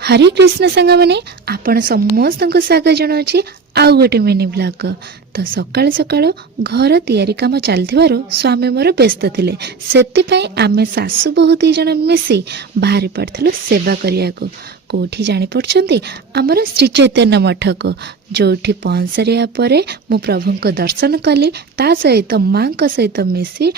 हरे कृष्ण सांग मैंने आपण समस्त को स्वागत जनाऊँगी आउ गोटे मिनी ब्लॉग। तो सकाळु सकाळु घर तैयारी काम चलथिबारु स्वामी मोर व्यस्त थिले, सेतिपई आमे सासु बहु दी जण मिसी बाहरी पड़थिलु सेवा करिया को। कोठी जानी पड़छंती हमर श्री चैतन्य मठ को, जोठी पहुंचरिया परे मु प्रभु को दर्शन कली, ता सहित मां को सहित मिसी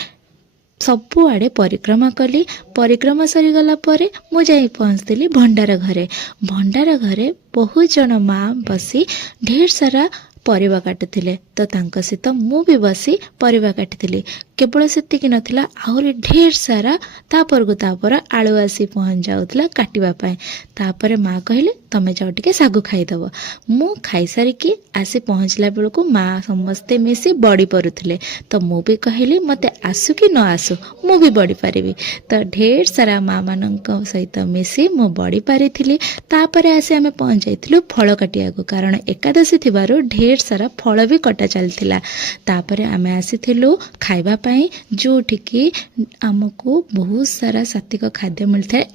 सबुआड़े परिक्रमा कली। परिक्रमा सरीगला परे मु जाई पहुँचली भंडार घरे। भंडार घरे बहुत जन माँ बसी ढेर सारा परिवा काटुथिले, तो तांको सहित मु भी बसी परिवा काटुथिली। केवल सेतिकी नथिला, आहुरी ढेर सारा तापर आलू आसी पहुँच जाउथला काटिबा पाए। तापरे माँ कहले तमे जाओ टिके सागु खाइदब। मु खाई सारिकी आसी पहुँचला बेलको माँ समस्ते मिसी बड़ी परुथिले, तो मु भी कहली मते आसु कि न आसु मु भी बड़ी पारिबी। तो ढेर सारा माँ मानक सहित मिसी मु बड़ी पारिथिली। तापरे आसी आमे पहुँच जाइथिलु फल काटिया को, कारण एकादशी थिबारु ढेर सारा फल भी कटा चलथिला। तापरे आमे आसीथिलु खाइबा पाई, जोठिकी आमको बहुत सारा सात्विक खाद्य मिलता है।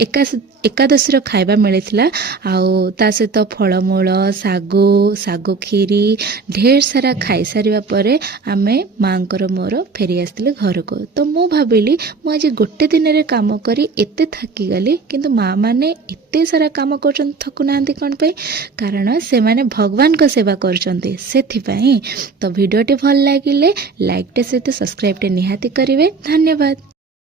एकादशी खाइबा मिलता, आउ ता सहित फलमूल सागु खीरी ढेर सारा खाई सारिबा परे आमे मांकर मोर फेरी आसथिलु घर को। तो मु भाबिली मु आज गोटे दिन रे काम करी एते थकी गली, किंतु माँ माने एते सारा काम करछन थकु नांती कोन पे, कारण से माने भगवान को सेवा करछन्ते सेथिपई। तो वीडियोटी भल लागिले लाइक टे सहित सब्सक्राइब टे निहाती करिवे। धन्यवाद।